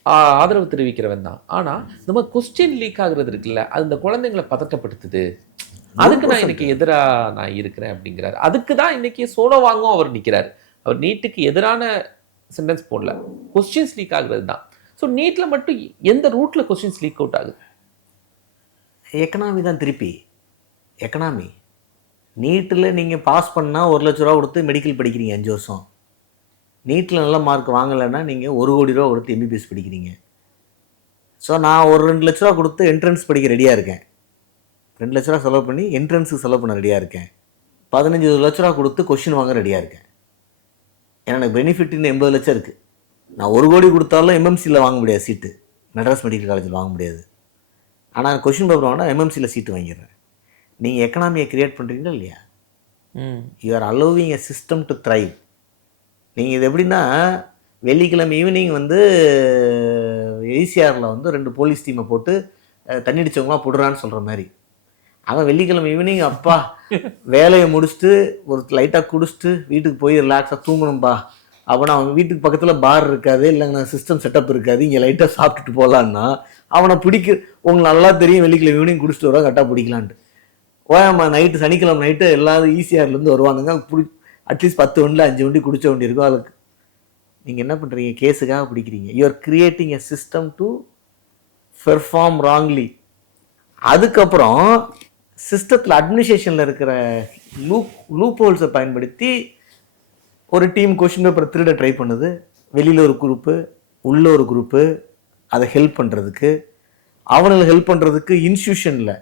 ஆதரவு தெரிவிக்கிறவன் தான், ஆனால் இந்த மாதிரி கொஸ்டின் லீக் ஆகுறது இருக்குல்ல, அது இந்த குழந்தைங்களை பதட்டப்படுத்துது, அதுக்கு நான் இன்னைக்கு எதிராக நான் இருக்கிறேன் அப்படிங்கிறாரு. அதுக்கு தான் இன்னைக்கு சோனோவாங்கும் அவர் நிற்கிறார். அவர் நீட்டுக்கு எதிரான சென்டென்ஸ் போடல, கொஸ்டின்ஸ் லீக் ஆகுறது தான். ஸோ நீட்டில் மட்டும் எந்த ரூட்டில் கொஸ்டின்ஸ் லீக் அவுட் ஆகுது? எக்கனாமி தான். திருப்பி எக்கனாமி. நீட்டில் நீங்கள் பாஸ் பண்ணால் 1 லட்ச ரூபா கொடுத்து மெடிக்கல் படிக்கிறீங்க 5 வருஷம். நீட்டில் நல்ல மார்க் வாங்கலைன்னா நீங்கள் 1 கோடி ரூபா கொடுத்து எம்பிபிஎஸ் படிக்கிறீங்க. ஸோ நான் ஒரு 2 லட்ச ரூபா கொடுத்து என்ட்ரன்ஸ் படிக்க ரெடியாக இருக்கேன், 2 லட்ச ரூபா செலவு பண்ணி என்ட்ரன்ஸுக்கு செலவு பண்ண ரெடியாக இருக்கேன். 15 லட்ச ரூபா கொடுத்து கொஷின் வாங்க ரெடியாக இருக்கேன். ஏன்னா எனக்கு பெனிஃபிட் இன்னும் 80 லட்சம் இருக்குது. நான் 1 கோடி கொடுத்தாலும் எம்எம்சியில் வாங்க முடியாது சீட்டு, மெட்ராஸ் மெடிக்கல் காலேஜில் வாங்க முடியாது. ஆனால் கொஷின் பேப்பர் வாங்கினா எம்எம்சியில் சீட்டு வாங்கிடுறேன். நீங்கள் எக்கனாமியை க்ரியேட் பண்ணுறீங்களா இல்லையா? You are allowing a system to thrive. நீங்கள் இது எப்படின்னா, வெள்ளிக்கிழமை ஈவினிங் வந்து ஈசிஆரில் வந்து 2 போலீஸ் டீமை போட்டு தண்ணி அடிச்சவங்களாம் போடுறான்னு சொல்கிற மாதிரி. அவன் வெள்ளிக்கிழமை ஈவினிங் அப்பா வேலையை முடிச்சுட்டு ஒரு லைட்டாக குடிச்சிட்டு வீட்டுக்கு போய் ரிலாக்ஸாக தூங்கணும்பா அவனை, அவன் வீட்டுக்கு பக்கத்தில் பார் இருக்காது, இல்லைங்க சிஸ்டம் செட்டப் இருக்காது, இங்கே லைட்டாக சாப்பிட்டுட்டு போகலான்னா அவனை உங்களுக்கு நல்லா தெரியும் வெள்ளிக்கிழமை ஈவினிங் குடிச்சிட்டு வருவா கரெக்டாக பிடிக்கலான்ட்டு. ஓயாமா நைட்டு சனிக்கிழமை நைட்டு எல்லாரும் ஈசிஆர்லேருந்து வருவானுங்க, அட்லீஸ்ட் 10 வண்டியில் 5 வண்டி குடிச்ச வண்டி இருக்கும். அதுக்கு நீங்கள் என்ன பண்ணுறீங்க, கேஸுக்காக பிடிக்கிறீங்க. You are creating a system to perform wrongly. அதுக்கப்புறம் சிஸ்டத்தில் அட்மினிஸ்ட்ரேஷனில் இருக்கிற லூப் ஹோல்ஸை பயன்படுத்தி ஒரு டீம் கொஷின் பேப்பர் திருட ட்ரை பண்ணுது. வெளியில் ஒரு குரூப்பு, உள்ள ஒரு குரூப்பு, அதை ஹெல்ப் பண்ணுறதுக்கு, அவனுக்கு ஹெல்ப் பண்ணுறதுக்கு இன்ஸ்டியூஷனில்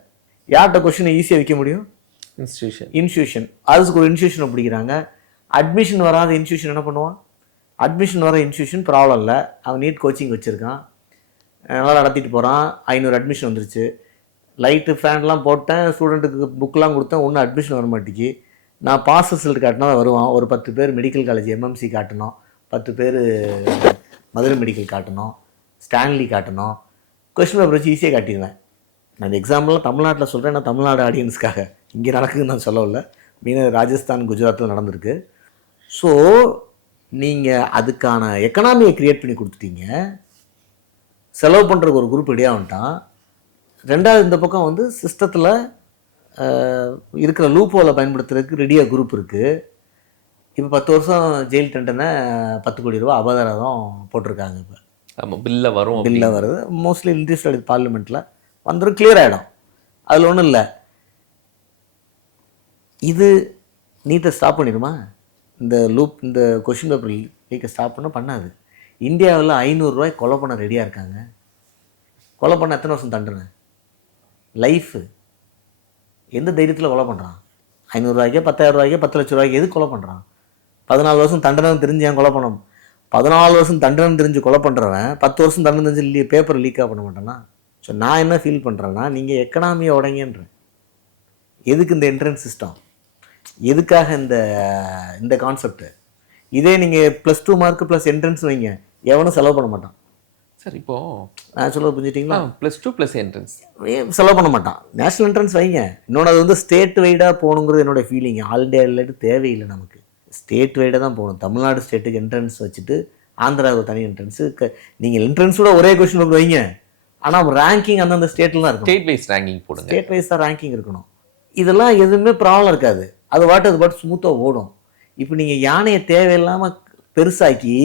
யார்கிட்ட கொஷினை ஈஸியாக வைக்க முடியும்? இன்ஸ்டியூஷன். அதுக்கு ஒரு இன்ஸ்டியூஷனை பிடிக்கிறாங்க. அட்மிஷன் வராத இன்ஸ்டியூஷன் என்ன பண்ணுவான்? அட்மிஷன் வர இன்ஸ்டியூஷன் ப்ராப்ளம் இல்லை, அவன் நீட் கோச்சிங் வச்சுருக்கான், நல்லா நடத்திட்டு போகிறான், 500 அட்மிஷன் வந்துருச்சு, லைட்டு ஃபேன்லாம் போட்டேன், ஸ்டூடெண்ட்டுக்கு புக்கெலாம் கொடுத்தேன், ஒன்றும் அட்மிஷன் வர மாட்டேங்கி. நான் பாஸ் ரிசல்ட் காட்டினா வருவான். ஒரு 10 பேர் மெடிக்கல் காலேஜ் எம்எம்சி காட்டணும், 10 பேர் மதுரை மெடிக்கல் காட்டணும், ஸ்டான்லி காட்டணும், கொஸ்டின் பேப்பர் வச்சு ஈஸியாக காட்டிடுவேன். நான் இந்த எக்ஸாம்பிள்லாம் தமிழ்நாட்டில் சொல்கிறேன், நான் தமிழ்நாடு ஆடியன்ஸ்க்காக, இங்கே நடக்குதுன்னு நான் சொல்லவில்லை, மெயினாக ராஜஸ்தான் குஜராத்தில் நடந்திருக்கு. ஸோ நீங்கள் அதுக்கான எக்கனாமியை க்ரியேட் பண்ணி கொடுத்துட்டீங்க, செலவு பண்ணுறதுக்கு ஒரு குரூப் ரெடியாக வந்துட்டான். ரெண்டாவது இந்த பக்கம் வந்து சிஸ்டத்தில் இருக்கிற லூப்போவில் பயன்படுத்துறதுக்கு ரெடியாக குரூப் இருக்குது. இப்போ 10 வருஷம் ஜெயில் தண்டனை, 10 கோடி ரூபா அபராதம் போட்டிருக்காங்க. இப்போ ஆமாம், பில்லில் வருது, மோஸ்ட்லி இன்ட்ரெஸ்ட் பார்லிமெண்ட்டில் வந்துடும், கிளியர் ஆகிடும், அதில் ஒன்றும் இல்லை. இது நீட்டை ஸ்டாப் பண்ணிடுமா? இந்த இந்த கொஷின் பேப்பர் லீக்கை ஸ்டாப் பண்ணாது. இந்தியாவில் 500 ரூபாய் கொலை பண்ண ரெடியாக இருக்காங்க. கொலை பண்ண எத்தனை வருஷம் தண்டனை? லைஃபு. எந்த தைரியத்தில் கொலை பண்ணுறான்? 500 ரூபாய்க்கே 10,000 ரூபாய்க்கே 10 லட்ச ரூபாய்க்கு எது கொலை பண்ணுறான்? 14 வருஷம் தண்டனை தெரிஞ்சு ஏன் கொலை பண்ணணும்? 14 வருஷம் தண்டனை தெரிஞ்சு கொலை பண்ணுறவன் 10 வருஷம் தண்டனை தெரிஞ்சு பேப்பர் லீக்காக பண்ண மாட்டானா? ஸோ நான் என்ன ஃபீல் பண்ணுறேன்னா, நீங்கள் எக்கனாமியை உடைங்கன்றேன். எதுக்கு இந்த என்ட்ரன்ஸ் சிஸ்டம்? எதுக்காக இந்த கான்செப்ட்? இதே நீங்கள் +2 மார்க் ப்ளஸ் என்ட்ரன்ஸ் வைங்க, எவனும் செலவு பண்ண மாட்டான். சார் இப்போது நான் சொல்ல புரிஞ்சுட்டிங்களா? +2 + என்ட்ரன்ஸ் செலவு பண்ண மாட்டான். நேஷனல் என்ட்ரன்ஸ் வைங்க. இன்னொன்று அது வந்து ஸ்டேட் வைடாக போகணுங்கிறது என்னோடய ஃபீலிங். ஆல் இண்டியா இல்லாட்டி தேவையில்லை, நமக்கு ஸ்டேட் வைடாக தான் போகணும். தமிழ்நாடு ஸ்டேட்டுக்கு என்ட்ரன்ஸ் வச்சுட்டு ஆந்திராவுக்கு தனி என்ட்ரன்ஸு. நீங்கள் என்ட்ரன்ஸோட ஒரே கொஸ்டின் பேப்பர் வைங்க, ஆனால் ரேங்கிங் அந்தந்த ஸ்டேட்டில் தான் இருக்கும். ஸ்டேட் வைஸ் ரேங்கிங் போடுங்க. ஸ்டேட் வைஸ் தான் ரேங்கிங் இருக்கணும். இதெல்லாம் எதுவுமே ப்ராப்ளம் இருக்காது. அது பாட்டு ஸ்மூத்தாக ஓடும். இப்போ நீங்கள் யானையை தேவையில்லாமல் பெருசாக்கி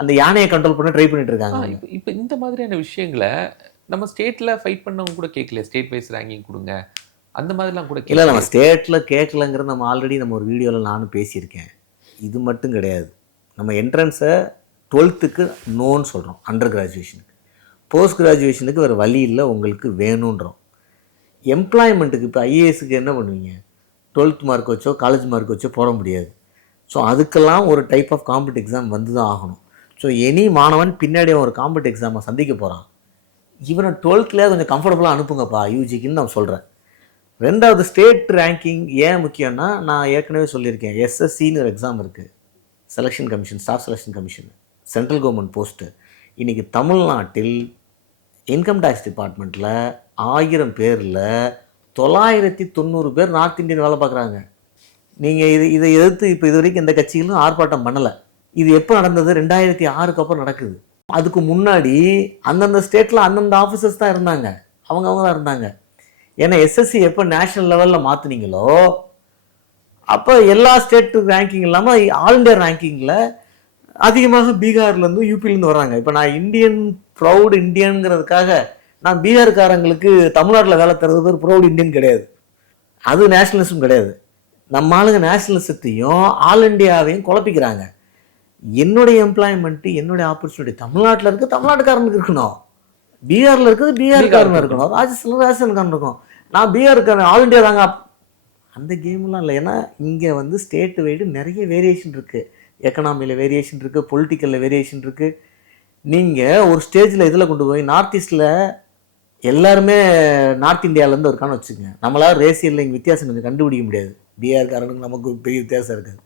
அந்த யானையை கண்ட்ரோல் பண்ண ட்ரை பண்ணிட்டு இருக்காங்க. இப்போ இந்த மாதிரியான விஷயங்களை நம்ம ஸ்டேட்டில் ஃபைட் பண்ணவங்க கூட கேட்கல, ஸ்டேட் வைஸ் ரேங்கிங் கொடுங்க அந்த மாதிரிலாம் கூட இல்லை. நம்ம ஸ்டேட்டில் கேட்கலங்கிறது நம்ம ஆல்ரெடி ஒரு வீடியோவில் நானும் பேசியிருக்கேன். இது மட்டும் கிடையாது, நம்ம என்ட்ரன்ஸை 12க்கு நோன்னு சொல்கிறோம், அண்டர் கிராஜுவேஷனுக்கு. போஸ்ட் கிராஜுவேஷனுக்கு வேறு வழி இல்லை, உங்களுக்கு வேணுன்றோம். எம்ப்ளாய்மெண்ட்டுக்கு இப்போ ஐஏஎஸ்க்கு என்ன பண்ணுவீங்க? 12th மார்க் வச்சோ காலேஜ் மார்க் வச்சோ போட முடியாது. ஸோ அதுக்கெல்லாம் ஒரு டைப் ஆஃப் காம்படிட்டிவ் எக்ஸாம் வந்து தான் ஆகணும். ஸோ எனி மாணவன் பின்னாடி ஒரு காம்படிட்டிவ் எக்ஸாமை சந்திக்க போகிறான், இவனை 12th கொஞ்சம் கம்ஃபர்டபுளாக அனுப்புங்கப்பா யூஜிக்குன்னு நான் சொல்கிறேன். ரெண்டாவது, ஸ்டேட் ரேங்கிங் ஏன் முக்கியம்னா, நான் ஏற்கனவே சொல்லியிருக்கேன், எஸ்எஸ்சின்னு ஒரு எக்ஸாம் இருக்குது, selection commission, staff selection commission, central government post. இன்றைக்கி தமிழ்நாட்டில் இன்கம் டேக்ஸ் டிபார்ட்மெண்ட்டில் 1000 பேரில் 990 பேர் நார்த் இந்தியன் வேலை பார்க்குறாங்க. நீங்கள் இதை எதிர்த்து இப்போ இது வரைக்கும் எந்த கட்சிகளும் ஆர்ப்பாட்டம் பண்ணலை. இது எப்போ நடந்தது? 2006க்கு அப்புறம் நடக்குது. அதுக்கு முன்னாடி அந்தந்த ஸ்டேட்டில் அந்தந்த ஆஃபீஸர்ஸ் தான் இருந்தாங்க, அவங்க தான் இருந்தாங்க. ஏன்னா எஸ்எஸ்சி எப்போ நேஷனல் லெவலில் மாற்றினீங்களோ அப்போ எல்லா ஸ்டேட்டு ரேங்கிங் இல்லாமல் ஆல் இண்டியா ரேங்கிங்கில் அதிகமாக பீகார்லேருந்து யூபிலேருந்து வராங்க. இப்போ நான் இந்தியன் ப்ரௌட் இந்தியனுங்கிறதுக்காக நான் பீகார்காரங்களுக்கு தமிழ்நாட்டில் வேலை தர்றது பேர் ப்ரௌட் இந்தியன் கிடையாது, அது நேஷனலிசம் கிடையாது. நம்ம ஆளுங்க நேஷனலிசத்தையும் ஆல் இண்டியாவையும் குழப்பிக்கிறாங்க. என்னுடைய எம்ப்ளாய்மெண்ட்டு, என்னுடைய ஆப்பர்ச்சுனிட்டி தமிழ்நாட்டில் இருக்குது, தமிழ்நாட்டுக்காரனுக்கு இருக்கணும். பீகாரில் இருக்குது, பீகார்காரன் இருக்கணும். ராஜஸ்தான்காரன் இருக்கும். நான் பீகார்காரன், ஆல் இண்டியா தாங்க. அந்த கேம்லாம் இல்லை. ஏன்னா இங்கே ஸ்டேட் வைடு நிறைய வேரியேஷன் இருக்குது. எக்கனாமியில் வேரியேஷன் இருக்குது, பொலிட்டிக்கலில் வேரியேஷன் இருக்குது. நீங்கள் ஒரு ஸ்டேஜில் இதில் கொண்டு போய் நார்த் ஈஸ்டில் எல்லாருமே நார்த் இந்தியாவிலேருந்து இருக்கான்னு வச்சுக்கோங்க, நம்மளால் ரேசியலில் இங்கே வித்தியாசம் கொஞ்சம் கண்டுபிடிக்க முடியாது. பீகார்காரனுக்கு நமக்கு பெரிய வித்தியாசம் இருக்காது.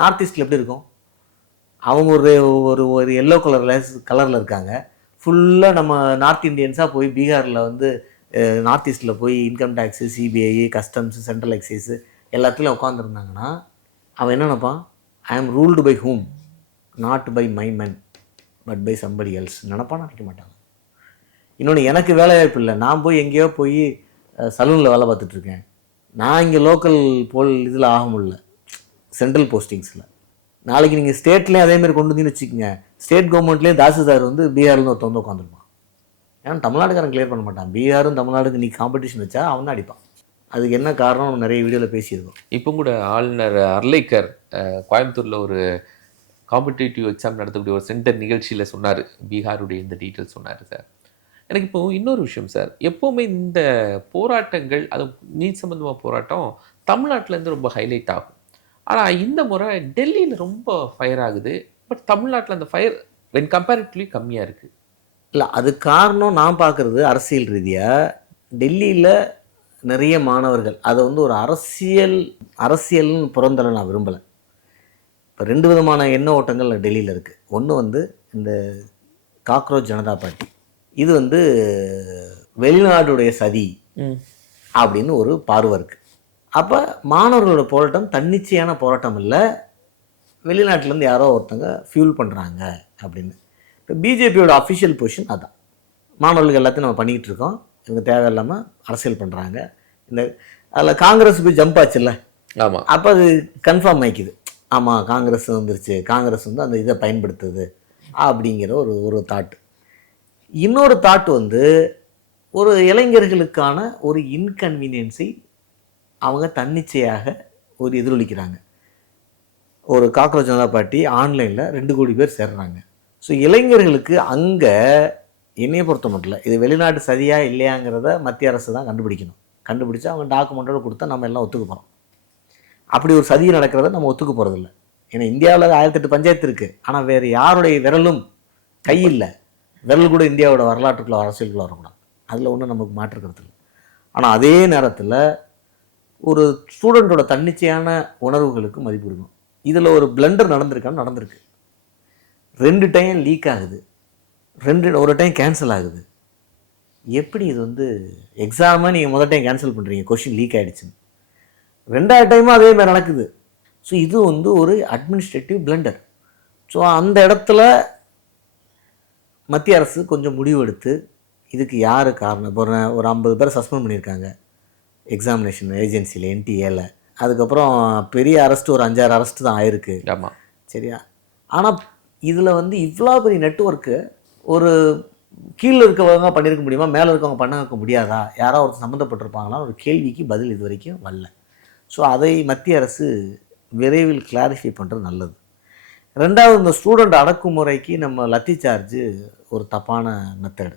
நார்த் ஈஸ்டில் எப்படி இருக்கும்? அவங்க ஒரு ஒரு ஒரு எல்லோ கலரில் இருக்காங்க. ஃபுல்லாக நம்ம நார்த் இந்தியன்ஸாக போய் பீகாரில் வந்து நார்த் ஈஸ்ட்டில் போய் income tax, CBI, customs, central excise எல்லாத்துலேயும் உட்காந்துருந்தாங்கன்னா அவன் என்ன நினைப்பான்? I am ruled by whom, not by my men but by somebody else நினைப்பான்னு நினைக்க மாட்டாங்க. இன்னொன்று, எனக்கு வேலை வாய்ப்பு இல்லை, நான் போய் எங்கேயோ போய் சலூனில் வேலை பார்த்துட்ருக்கேன், நான் இங்கே லோக்கல் இதில் ஆக முடியல, சென்ட்ரல் போஸ்டிங்ஸில். நாளைக்கு நீங்கள் ஸ்டேட்லேயும் அதேமாதிரி கொண்டு வந்தீங்கன்னு வச்சுக்கோங்க, ஸ்டேட் கவர்மெண்ட்லேயும் தாசில்தார் வந்து பீகார்னு ஒருத்தன் வந்து உட்காந்துருப்பான். ஏன்னா தமிழ்நாடுக்காரன் கிளியர் பண்ண மாட்டான். பீகாரும் தமிழ்நாடுக்கு நீ காம்படிஷன் வச்சா அவன் தான் அடிப்பான். அதுக்கு என்ன காரணம் நம்ம நிறைய வீடியோவில் பேசியிருக்கோம். இப்போ கூட ஆளுநர் அர்லேக்கர் கோயம்புத்தூரில் ஒரு காம்படிட்டிவ் எக்ஸாம் நடத்தக்கூடிய ஒரு சென்டர் நிகழ்ச்சியில் சொன்னார், பீகாருடைய இந்த டீட்டெயில்ஸ் சொன்னார் சார். எனக்கு இப்போ இன்னொரு விஷயம் சார், எப்போவுமே இந்த போராட்டங்கள், அது நீட் சம்மந்தமாக போராட்டம் தமிழ்நாட்டிலேருந்து ரொம்ப ஹைலைட் ஆகும். ஆனால் இந்த முறை டெல்லியில் ரொம்ப ஃபயர் ஆகுது, பட் தமிழ்நாட்டில் அந்த ஃபயர் வென் கம்பேரிட்டிவ்லி கம்மியாக இருக்குது. இல்லை, அது காரணம் நான் பார்க்குறது அரசியல் ரீதியாக டெல்லியில் நிறைய மாணவர்கள் அதை வந்து ஒரு அரசியல்னு புறந்தலை நான் விரும்பலை. இப்போ 2 விதமான எண்ண ஓட்டங்கள் டெல்லியில் இருக்குது. ஒன்று வந்து இந்த காக்ரோச் ஜனதா பார்ட்டி, இது வந்து வெளிநாடுடைய சதி அப்படின்னு ஒரு பார்வை இருக்குது. அப்போ மாணவர்களோட போராட்டம் தன்னிச்சையான போராட்டம் இல்லை, வெளிநாட்டிலேருந்து யாரோ ஒருத்தங்க ஃபியூல் பண்ணுறாங்க அப்படின்னு. இப்போ பிஜேபியோட அஃபிஷியல் பொசிஷன் அதான், மாணவர்களுக்கு எல்லாத்தையும் நம்ம பண்ணிக்கிட்டு இருக்கோம், இவங்க தேவையில்லாமல் அரசியல் பண்ணுறாங்க. இந்த அதில் காங்கிரஸ் போய் ஜம்ப் ஆச்சுல்ல, ஆமாம், அப்போ அது கன்ஃபார்ம் ஆகிக்குது, ஆமாம் காங்கிரஸ் வந்துருச்சு, காங்கிரஸ் வந்து அந்த இதை பயன்படுத்துது அப்படிங்கிற ஒரு தாட்டு. இன்னொரு தாட்டு வந்து ஒரு இளைஞர்களுக்கான ஒரு இன்கன்வீனியன்ஸை அவங்க தன்னிச்சையாக ஒரு எதிரொலிக்கிறாங்க. ஒரு காக்ரோச் ஜனதா பார்ட்டி ஆன்லைனில் 2 கோடி பேர் சேர்றாங்க. ஸோ இளைஞர்களுக்கு அங்கே என்னையை பொறுத்த மட்டும் இல்லை, இது வெளிநாட்டு சரியா இல்லையாங்கிறத மத்திய அரசு தான் கண்டுபிடிக்கணும். கண்டுபிடிச்சா அவங்க டாக்குமெண்ட்டோடு கொடுத்தா நம்ம எல்லாம் ஒத்துக்க போகிறோம். அப்படி ஒரு சதியை நடக்கிறத நம்ம ஒத்துக்க போகிறதில்ல. ஏன்னா இந்தியாவில் 1008 பஞ்சாயத்து இருக்குது, ஆனால் வேறு யாருடைய விரலும் கை இல்லை, விரல் கூட இந்தியாவோட வரலாற்றுக்குள்ள அரசியலுக்குள்ள வரக்கூடாது, அதில் ஒன்றும் நமக்கு மாற்றுக்கிறது இல்லை. ஆனால் அதே நேரத்தில் ஒரு ஸ்டூடெண்ட்டோட தன்னிச்சையான உணர்வுகளுக்கு மதிப்பு கொடுக்கணும். இதில் ஒரு பிளண்டர் நடந்திருக்கு. 2 டைம் லீக் ஆகுது, ஒரு டைம் கேன்சல் ஆகுது. எப்படி இது வந்து எக்ஸாமை நீங்கள் முதல் டைம் கேன்சல் பண்ணுறீங்க, கொஷின் லீக் ஆகிடுச்சுன்னு, 2வது டைமும் அதே மாதிரி நடக்குது. ஸோ இது வந்து ஒரு அட்மினிஸ்ட்ரேட்டிவ் பிளண்டர். ஸோ அந்த இடத்துல மத்திய அரசு கொஞ்சம் முடிவு எடுத்து இதுக்கு யார் காரணம். இப்போ ஒரு 50 பேரை சஸ்பெண்ட் பண்ணியிருக்காங்க எக்ஸாமினேஷன் ஏஜென்சியில், NTA. அதுக்கப்புறம் பெரிய அரெஸ்ட்டு ஒரு 5-6 அரெஸ்ட்டு தான் ஆயிருக்கு. ஆமாம், சரியா? ஆனால் இதில் வந்து இவ்வளோ பெரிய நெட்வொர்க்கு ஒரு கீழே இருக்கவங்க பண்ணியிருக்க முடியுமா, மேலே இருக்கவங்க பண்ண வைக்க முடியாதா, யாராவது ஒருத்தர் சம்மந்தப்பட்டிருப்பாங்களான்னு ஒரு கேள்விக்கு பதில் இது வரைக்கும் வரல. ஸோ அதை மத்திய அரசு விரைவில் கிளாரிஃபை பண்ணுறது நல்லது. 2வது, இந்த ஸ்டூடெண்ட் அடக்குமுறைக்கு நம்ம லத்தி சார்ஜு ஒரு தப்பான மெத்தடு.